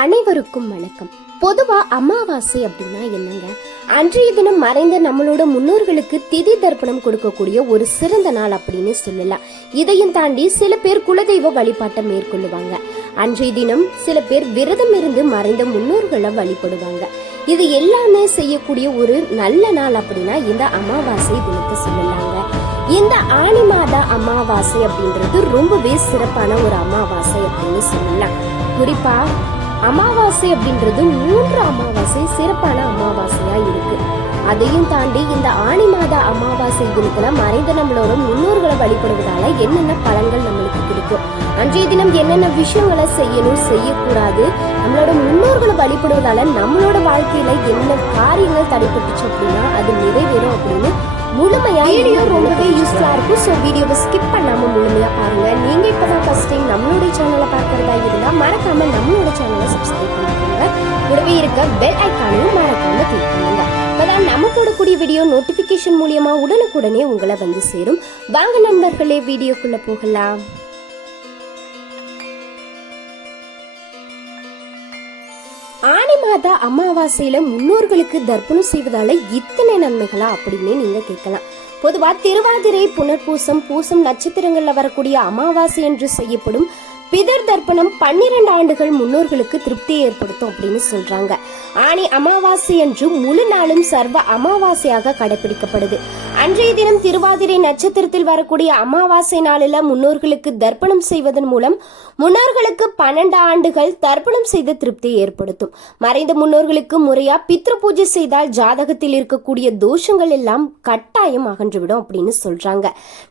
அனைவருக்கும் வணக்கம். பொதுவா அமாவாசை அப்படின்னா என்னங்க? அன்றைய தினம் மறைந்த நம்மளோட முன்னோர்களுக்கு திதி தர்ப்பணம் கொடுக்கக்கூடிய ஒரு சிறந்த நாள் அப்படின்னு சொல்லலாம். இதையும் தாண்டி சில பேர் குலதெய்வ வழிபாட்டை மேற்கொள்ளுவாங்க. அன்றைய தினம் சில பேர் விரதம் இருந்து மறைந்த முன்னோர்களை வழிபடுவாங்க. இது எல்லாமே செய்யக்கூடிய ஒரு நல்ல நாள் அப்படின்னா இந்த அமாவாசை தினத்தை சொல்லலாங்க. இந்த ஆனி மாத அமாவாசை அப்படின்றது ரொம்பவே சிறப்பான ஒரு அமாவாசை அப்படின்னு சொல்லலாம். குறிப்பா அமாவாசை அப்படின்றது 3 அமாவாசை சிறப்பான அமாவாசையா இருக்கு. அதையும் தாண்டி இந்த ஆனி மாத அமாவாசை தினத்துல மறைந்த நம்மளோட முன்னோர்களை வழிபடுவதால என்னென்ன பலன்கள் நம்மளுக்கு கிடைக்கும், அன்றைய தினம் என்னென்ன விஷயங்களை செய்யணும் செய்யக்கூடாது, நம்மளோட முன்னோர்களை வழிபடுவதால நம்மளோட வாழ்க்கையில என்ன காரியங்கள் தடைப்பட்டுச்சு அப்படின்னா அது நிறைவேறும் அப்படின்னு முழுமையா வீடியோ ரொம்பவே யூஸ்ஃபுல்லா இருக்கும். ஸோ வீடியோவை ஸ்கிப் பண்ணாம முழுமையா பாருங்க. நீங்க இப்பதான் ஃபர்ஸ்ட் டைம் நம்மளோட சேனலை பார்க்கறதா இருந்தா மறக்காம நம்மளோட சேனலை சப்ஸ்கிரைப் பண்ணிக்கோங்க. கூடவே இருக்க பெல் ஐக்கானையும் மறக்காம கிளிக் பண்ணுங்க. அப்பதான் நம்ம போடக்கூடிய வீடியோ நோட்டிபிகேஷன் மூலியமா உடனுக்குடனே உங்களை வந்து சேரும். வாங்க நண்பர்களே, வீடியோக்குள்ள போகலாம். ஆனி மாத அமாவாசையில முன்னோர்களுக்கு தர்ப்பணம் செய்வதால இத்தனை நன்மைகளா அப்படின்னு நீங்க கேட்கலாம். பொதுவா திருவாதிரை, புனர்பூசம், பூசம் நட்சத்திரங்கள்ல வரக்கூடிய அமாவாசை என்று செய்யப்படும் பிதர் தர்ப்பணம் 12 ஆண்டுகள் முன்னோர்களுக்கு திருப்தியை ஏற்படுத்தும் அப்படின்னு சொல்றாங்க. ஆனி அமாவாசை என்று முழு நாளும் சர்வ அமாவாசையாக கடைபிடிக்கப்படுது. அன்றைய தினம் திருவாதிரை நட்சத்திரத்தில் வரக்கூடிய அமாவாசை நாளில் முன்னோர்களுக்கு தர்ப்பணம் செய்வதன் மூலம் முன்னோர்களுக்கு 12 ஆண்டுகள் தர்ப்பணம் செய்த திருப்தியை ஏற்படுத்தும். மறைந்த முன்னோர்களுக்கு முறையா பித்ரு பூஜை செய்தால் ஜாதகத்தில் இருக்கக்கூடிய தோஷங்கள் எல்லாம் கட்டாயம் அகன்றுவிடும் அப்படின்னு சொல்றாங்க.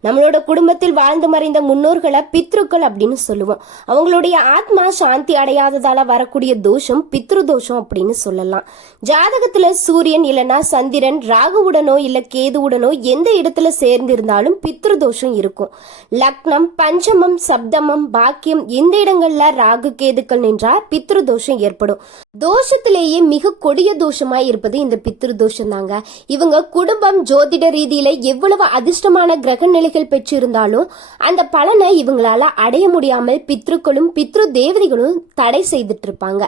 நம்மளோட குடும்பத்தில் வாழ்ந்து மறைந்த முன்னோர்களை பித்ருக்கள் அப்படின்னு சொல்லுவோம். அவங்களுடைய ஆத்மா சாந்தி அடையாததால வரக்கூடிய தோஷம் பித்ரு தோஷம் அப்படின்னு சொல்லலாம். ஜாதகத்துல சூரியன் இல்லனா சந்திரன் ராகுவுடனோ இல்ல கேதுவுடனோ எந்த இடத்துல சேர்ந்திருந்தாலும் பித்ரு தோஷம் இருக்கும். லக்னம், பஞ்சமம், சப்தமம், பாக்கியம் இந்த இடங்கள்ல ராகு கேதுக்கள் நின்றால் பித்ரு தோஷம் ஏற்படும். தோஷத்திலேயே மிக கொடிய தோஷமா இருப்பது இந்த பித்ரு தோஷம் தாங்க. இவங்க குடும்பம் ஜோதிட ரீதியில எவ்வளவு அதிர்ஷ்டமான கிரக நிலைகள் பெற்றிருந்தாலும் அந்த பலனை இவங்களால அடைய முடியாமல் பித்ருக்களும் பித்ரு தேவதைகளும் தடை செய்துட்டு இருப்பாங்க.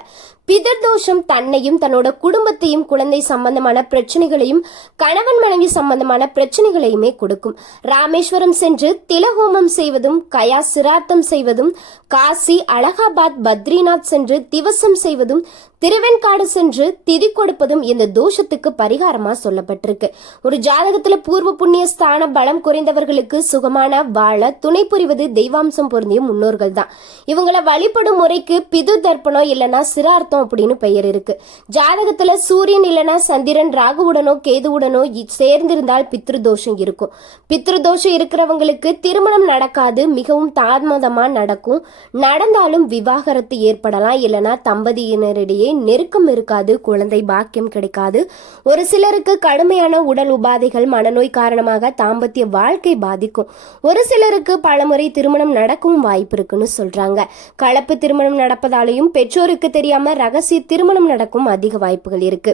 பிதர் தோஷம் தன்னையும் தன்னோட குடும்பத்தையும் குழந்தை சம்பந்தமான பிரச்சனைகளையும் கணவன் மனைவி சம்பந்தமான பிரச்சனைகளையுமே கொடுக்கும். ராமேஸ்வரம் சென்று திலஹோமம் செய்வதும், கயா சிராத்தம் செய்வதும், காசி, அலகாபாத், பத்ரிநாத் சென்று திவசம் செய்வதும், திருவெண்காடு சென்று திதி கொடுப்பதும் இந்த தோஷத்துக்கு பரிகாரமா சொல்லப்பட்டிருக்கு. ஒரு ஜாதகத்துல பூர்வ புண்ணிய ஸ்தான பலம் குறைந்தவர்களுக்கு சுகமான வாழ துணை புரிவது தெய்வாம்சம் பொருந்திய முன்னோர்கள் தான். இவங்களை வழிபடும் முறைக்கு பிது தர்ப்பணம் இல்லனா சிரார்த்தம் அப்படின்னு பெயர் இருக்கு. ஜாதகத்துல சூரியன் இல்லனா சந்திரன் ராகுவுடனோ கேதுவுடனோ சேர்ந்திருந்தால் பித்ரு தோஷம் இருக்கும். பித்ரு தோஷம் இருக்கிறவங்களுக்கு திருமணம் நடக்காது, மிகவும் தாமதமா நடக்கும். நடந்தாலும் விவாகரத்து ஏற்படலாம், இல்லனா தம்பதியினரிடையே நெருக்கம் இருக்காது, குழந்தை பாக்கியம் கிடைக்காது. ஒரு சிலருக்கு கடுமையான உடல் உபாதைகள், மனநோய் காரணமாக தாம்பத்திய வாழ்க்கை பாதிக்கும். ஒரு சிலருக்கு பலமுறை திருமணம் நடக்கவும் வாய்ப்பு இருக்குன்னு சொல்றாங்க. கலப்பு திருமணம் நடப்பதாலையும் பெற்றோருக்கு தெரியாம ரகசிய திருமணம் நடக்கும் அதிக வாய்ப்புகள் இருக்கு.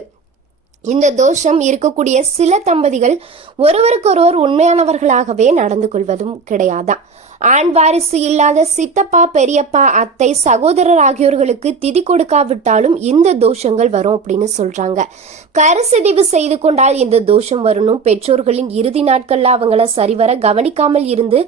இந்த தோஷம் இருக்கக்கூடிய சில தம்பதிகள் ஒருவருக்கொருவர் உண்மையானவர்களாகவே நடந்து கொள்வதும் கிடையாதான். ஆண் வாரிசு இல்லாத சித்தப்பா, பெரியப்பா, அத்தை, சகோதரர் ஆகியோர்களுக்கு திதி கொடுக்காவிட்டாலும் இந்த தோஷங்கள் வரும் அப்படின்னு சொல்றாங்க. கருசிதைவு செய்து கொண்டால் இந்த தோஷம் வரணும். பெற்றோர்களின் இறுதி நாட்கள்ல அவங்கள சரிவர கவனிக்காமல் இருந்து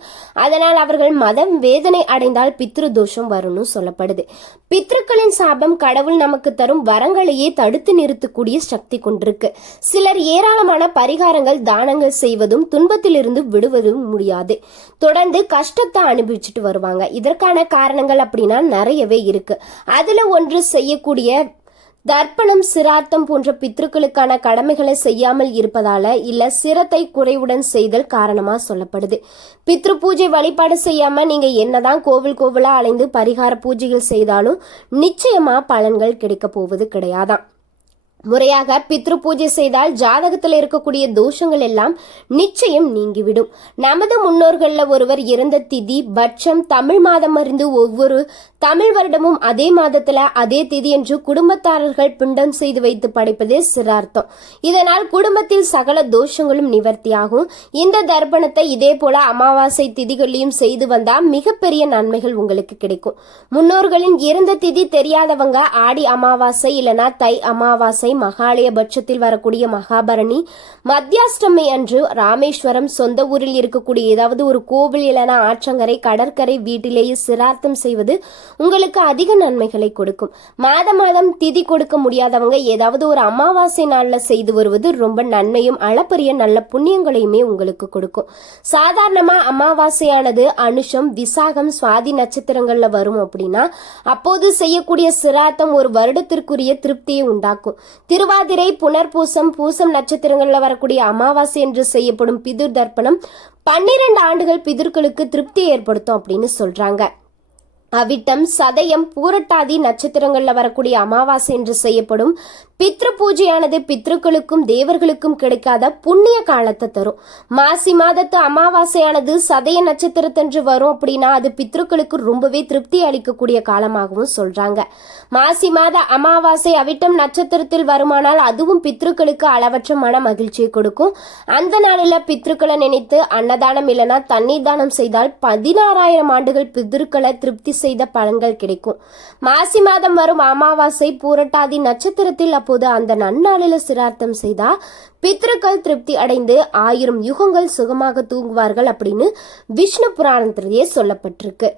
அதனால் அவர்கள் மதம் வேதனை அடைந்தால் பித்ரு தோஷம் வரணும் சொல்லப்படுது. பித்ருக்களின் சாபம் கடவுள் நமக்கு தரும் வரங்களையே தடுத்து நிறுத்தக்கூடிய சக்தி கொண்டிருக்கு. சிலர் ஏராளமான பரிகாரங்கள், தானங்கள் செய்வதும் துன்பத்திலிருந்து விடுவதும் முடியாது. தொடர்ந்து கஷ்டத்தை அனுபவிச்சுட்டு வருவாங்க. இதற்கான காரணங்கள் அப்படின்னா நிறையவே இருக்கு. அதுல ஒன்று செய்யக்கூடிய தர்ப்பணம், சிரார்த்தம் போன்ற பித்ருக்களுக்கான கடமைகளை செய்யாமல் இருப்பதால இல்ல சிரத்தை குறைவுடன் செய்தல் காரணமா சொல்லப்படுது. பித்ரு பூஜை வழிபாடு செய்யாம நீங்க என்னதான் கோவிலா அலைந்து பரிகார பூஜைகள் செய்தாலும் நிச்சயமா பலன்கள் கிடைக்க போவது கிடையாதான். முறையாக பித்ரு பூஜை செய்தால் ஜாதகத்தில் இருக்கக்கூடிய தோஷங்கள் எல்லாம் நிச்சயம் நீங்கிவிடும். நமது முன்னோர்கள்ல ஒருவர் இறந்த திதி பட்சம் தமிழ் மாதம் அறிந்து ஒவ்வொரு தமிழ் வருடமும் அதே மாதத்துல அதே திதி என்று குடும்பத்தாரர்கள் பிண்டம் செய்து வைத்து படைப்பதே சிரார்த்தம். இதனால் குடும்பத்தில் சகல தோஷங்களும் நிவர்த்தியாகும். இந்த தர்ப்பணத்தை இதே போல அமாவாசை திதிகளையும் செய்து வந்தா மிகப்பெரிய நன்மைகள் உங்களுக்கு கிடைக்கும். முன்னோர்களின் இறந்த திதி தெரியாதவங்க ஆடி அமாவாசை இல்லனா தை அமாவாசை மகாலய பட்சத்தில் வரக்கூடிய மகாபரணி மத்தியாஷ்டமி அன்று ராமேஸ்வரம் சொந்த ஊரில் இருக்கக்கூடிய ஏதாவது ஒரு கோவில் இல்லனா ஆற்றங்கரை கடற்கரை வீட்டிலேயே சிரார்த்தம் செய்வது உங்களுக்கு அதிக நன்மைகளை கொடுக்கும். மாதம் திதி கொடுக்க முடியாதவங்க ஏதாவது ஒரு அமாவாசை நாள்ல செய்து வருவது ரொம்ப நன்மையும் அளப்பரிய நல்ல புண்ணியங்களையுமே உங்களுக்கு கொடுக்கும். சாதாரணமா அமாவாசையானது அனுஷம் விசாகம் சுவாதி நட்சத்திரங்கள்ல வரும் அப்படின்னா அப்போது செய்யக்கூடிய சிரார்த்தம் ஒரு வருடத்திற்குரிய திருப்தியை உண்டாக்கும். திருவாதிரை புனர்பூசம் பூசம் நட்சத்திரங்கள்ல வரக்கூடிய அமாவாசை என்று செய்யப்படும் பிதுர் தர்ப்பணம் 12 ஆண்டுகள் பிதுர்களுக்கு திருப்தி ஏற்படுத்தும் அப்படின்னு சொல்றாங்க. அவிட்டம் சதயம் பூரட்டாதி நட்சத்திரங்கள்ல வரக்கூடிய அமாவாசை என்று செய்யப்படும் பித்ரு பூஜையானது பித்ருக்களுக்கும் தேவர்களுக்கும் கிடைக்காத புண்ணிய காலத்தை தரும். மாசி மாதத்து அமாவாசையானது சதய நட்சத்திரத்தன்று வரும் அப்படின்னா அது பித்ருக்களுக்கு ரொம்பவே திருப்தி அளிக்கக்கூடிய காலமாகவும் சொல்றாங்க. மாசி மாத அமாவாசை அவிட்டம் நட்சத்திரத்தில் வருமானால் அதுவும் பித்ருக்களுக்கு அளவற்ற மன மகிழ்ச்சியை கொடுக்கும். அந்த நாளில் பித்ருக்களை நினைத்து அன்னதானம் இல்லைனா தண்ணீர் தானம் செய்தால் 16,000 ஆண்டுகள் பித்ருக்களை திருப்தி செய்த பலன்கள் கிடைக்கும். மாசி மாதம் வரும் அமாவாசை பூரட்டாதி நட்சத்திரத்தில் அப்போது அந்த நன்னாளில சிரார்த்தம் செய்தா பித்ருக்கள் திருப்தி அடைந்து 1000 யுகங்கள் சுகமாக தூங்குவார்கள் அப்படின்னு விஷ்ணு புராணத்திலேயே சொல்லப்பட்டிருக்கு.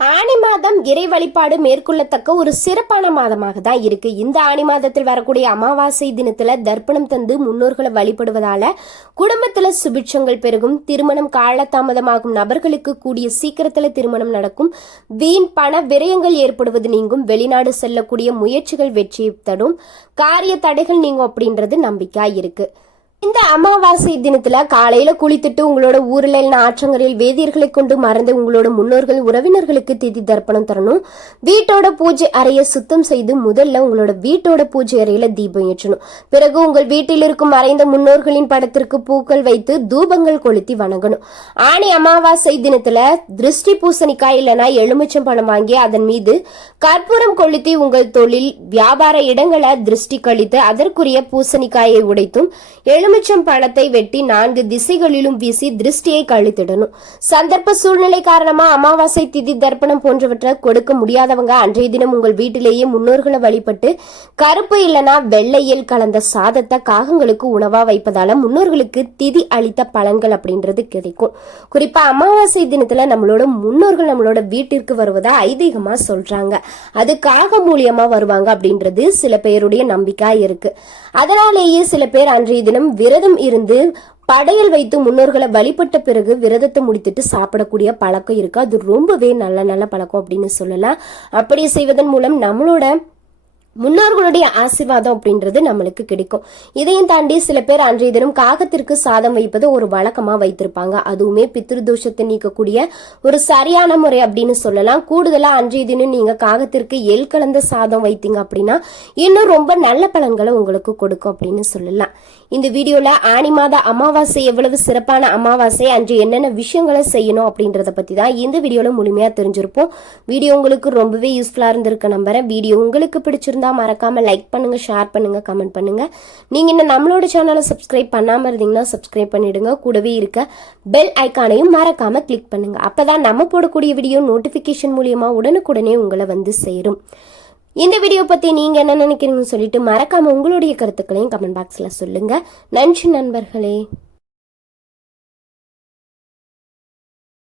ஆனி மாதம் இறை வழிபாடு மேற்கொள்ளத்தக்க ஒரு சிறப்பான மாதமாக தான் இருக்கு. இந்த ஆனி மாதத்தில் வரக்கூடிய அமாவாசை தினத்துல தர்ப்பணம் தந்து முன்னோர்களை வழிபடுவதால குடும்பத்துல சுபிட்சங்கள் பெருகும். திருமணம் காலதாமதமாகும் நபர்களுக்கு கூடிய சீக்கிரத்துல திருமணம் நடக்கும். வீண் பண விரயங்கள் ஏற்படுவது நீங்கும். வெளிநாடு செல்லக்கூடிய முயற்சிகள் வெற்றியை தரும். காரிய தடைகள் நீங்கும் அப்படின்றது நம்பிக்கை இருக்கு. இந்த அமாவாசை தினத்துல காலையில குளித்துட்டு உங்களோட ஊர்ல இல்ல ஆற்றங்கரையில் வேதியர்களை கொண்டு மறந்து உங்களோட முன்னோர்கள் உறவினர்களுக்கு திதி தர்ப்பணம் தரணும். வீட்டோட பூஜை அறையை சுத்தம் செய்து முதல்ல உங்களோட வீட்டோட பூஜை அறையில தீபம் ஏற்றணும். பிறகு உங்கள் வீட்டில் இருக்கும் மறைந்த முன்னோர்களின் படத்திற்கு பூக்கள் வைத்து தூபங்கள் கொளுத்தி வணங்கணும். ஆனி அமாவாசை தினத்துல திருஷ்டி பூசணிக்காய் இல்லைனா எலுமிச்சம் பழம் வாங்கி அதன் மீது கற்பூரம் கொளுத்தி உங்கள் தொழில் வியாபார இடங்களை திருஷ்டி கழித்து அதற்குரிய பூசணிக்காயை உடைத்தும் எலுமிச்சம் பழத்தை வெட்டி 4 திசைகளிலும் வீசி திருஷ்டியை கழித்திடணும். சந்தர்ப்ப சூழ்நிலை காரணமா அமாவாசை திதி தர்ப்பணம் போன்றவற்றை கொடுக்க முடியாதவங்க அன்றைய தினம் உங்கள் வீட்டிலேயே முன்னோர்களை வழிபட்டு கருப்பு இல்லனா வெள்ளையில் கலந்த சாதத்தை காகங்களுக்கு உணவா வைப்பதால முன்னோர்களுக்கு திதி அளித்த பலன்கள் அப்படின்றது கிடைக்கும். குறிப்பா அமாவாசை தினத்துல நம்மளோட முன்னோர்கள் நம்மளோட வீட்டிற்கு வருவதா ஐதீகமா சொல்றாங்க. அது காகம் மூலியமா வருவாங்க அப்படின்றது சில பேருடைய நம்பிக்கை இருக்கு. அதனாலேயே சில பேர் அன்றைய தினம் விரதம் இருந்து படையல் வைத்து முன்னோர்களை வழிபட்ட பிறகு விரதத்தை முடித்துட்டு சாப்பிடக்கூடிய பழக்கம் இருக்கு. அது ரொம்பவே நல்ல பழக்கம் அப்படின்னு சொல்லலாம். அப்படி செய்வதன் மூலம் நம்மளோட முன்னோர்களுடைய ஆசீர்வாதம் அப்படின்றது நம்மளுக்கு கிடைக்கும். இதையும் தாண்டி சில பேர் அன்றைய தினம் காகத்திற்கு சாதம் வைப்பது ஒரு வழக்கமா வைத்திருப்பாங்க. அதுவுமே பித்ருதோஷத்தை நீக்கக்கூடிய ஒரு சரியான முறை அப்படின்னு சொல்லலாம். கூடுதலா அன்றைய தினம் நீங்க காகத்திற்கு எள் கலந்த சாதம் வைத்தீங்க அப்படின்னா இன்னும் ரொம்ப நல்ல பலன்களை உங்களுக்கு கொடுக்கும் அப்படின்னு சொல்லலாம். இந்த வீடியோல ஆனி மாத அமாவாசை எவ்வளவு சிறப்பான அமாவாசை, அன்று என்னென்ன விஷயங்களை செய்யணும் அப்படின்றத பத்தி தான் இந்த வீடியோல முழுமையா தெரிஞ்சிருப்போம். வீடியோ உங்களுக்கு ரொம்பவே யூஸ்ஃபுல்லா இருந்திருக்க நம்புறேன். வீடியோ உங்களுக்கு பிடிச்சிருந்தா மறக்காம லைக் பண்ணுங்க, ஷேர் பண்ணுங்க, கமெண்ட் பண்ணுங்க. நீங்க இன்னும் நம்மளோட சேனலை சப்ஸ்கிரைப் பண்ணாம இருந்தீங்கன்னா சப்ஸ்கிரைப் பண்ணிடுங்க. கூடவே இருக்க பெல் ஐக்கானையும் மறக்காம கிளிக் பண்ணுங்க. அப்பதான் நம்ம போடக்கூடிய வீடியோ நோட்டிபிகேஷன் மூலியமா உடனுக்குடனே உங்களை வந்து சேரும். இந்த வீடியோ பத்தி நீங்க என்ன நினைக்கிறீங்கன்னு சொல்லிட்டு மறக்காம உங்களுடைய கருத்துக்களையும் கமெண்ட் பாக்ஸ்ல சொல்லுங்க. நன்றி நண்பர்களே.